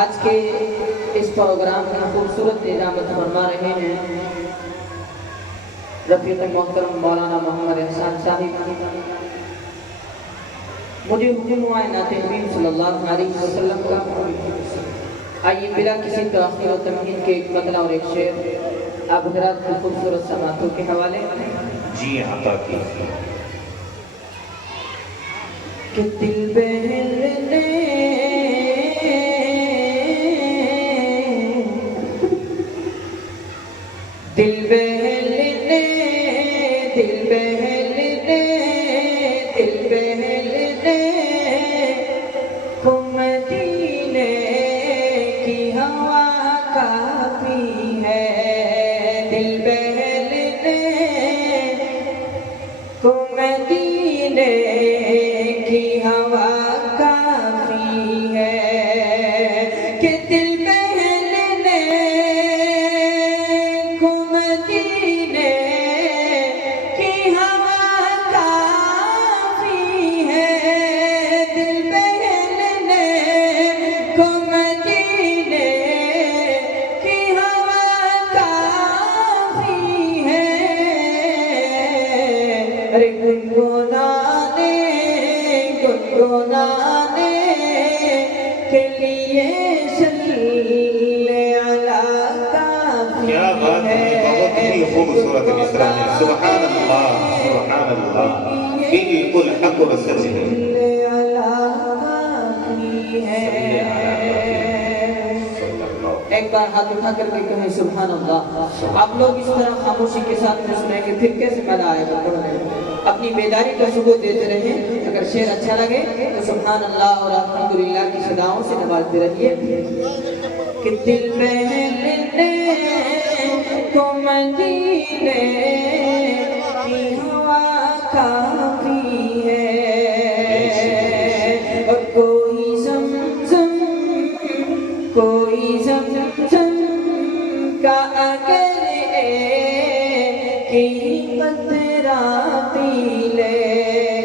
آج کے اس پروگرام میں خوبصورت نظامت فرما رہے ہیں رفیق محترم مولانا محمد احسان صاحب. مجھے حکم ہوا ہے نعت حبیب صلی اللہ علیہ وسلم کا. آئیے بلا کسی تاخیر و تمہید کے ایک مطلع اور ایک شعر آپ حضرات کو خوبصورت سماعتوں کے حوالے جی عطا کی. کہ دل بہلنے دل بہلنے دل بہلنے دل بہلنے کو مدینے کی ہوا کافی ہے. دل بہلنے کو مدینے کی ہوا کافی ہے. کہ دل بہلنے کو مدینے کی ہوا کافی ہے. دل بہلنے کو مدینے کی ہوا کافی ہے. ارے گنگنانے گنگنانے کے لیے صلی علی کافی کیا بات ہے، بہت ہی خوبصورت مصرع ہے. سبحان اللہ سبحان اللہ. بیوی کل حق و سچ ہے. صلی علی کافی ہے. ایک بار ہاتھ اٹھا کر کے کہیں سبحان اللہ. آپ لوگ اس طرح خاموشی کے ساتھ سنیں گے پھر کیسے مزہ آئے گا. اپنی بیداری کا ثبوت دیتے رہیں. اگر شعر اچھا لگے تو سبحان اللہ اور الحمدللہ کی صداؤں سے نوازتے رہیے. کہ دل بہلنے کو مدینے کی ہوا کافی ہے. اور کوئی زمزم کوئی زمزم کا اگر ایک ہی قطرہ پی لے.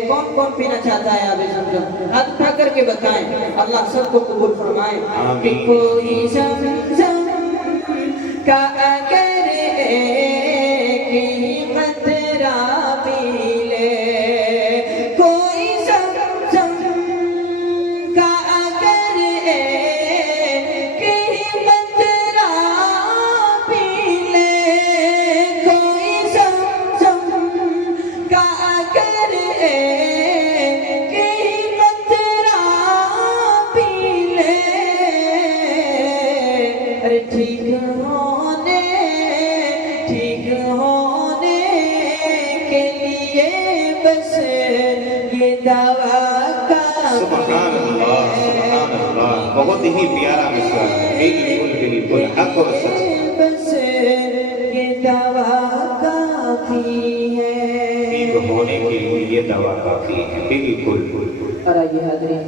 کون کون پینا چاہتا ہے آب زمزم؟ ہاتھ اٹھا کر کے بتائیں. اللہ سب کو قبول فرمائے. کہ کوئی زمزم کا اگر ایک ہی قطرہ پی لے. کوئی زمزم کا اگر ایک ہی قطرہ پی لے. کوئی زمزم کا اگر ایک ہی قطرہ پی لے. ارے ٹھیک ہونے کے لیے بس یہ دعا کافی سبحان اللہ سبحان اللہ. بہت ہی پیارا مصرع ہے. بیوی کل حق و سچ ہے. بس یہ دعا کافی ہے. بیوی ہونے کے لیے یہ دوا کافی ہے. بیوی کل اور آئیے حاضرین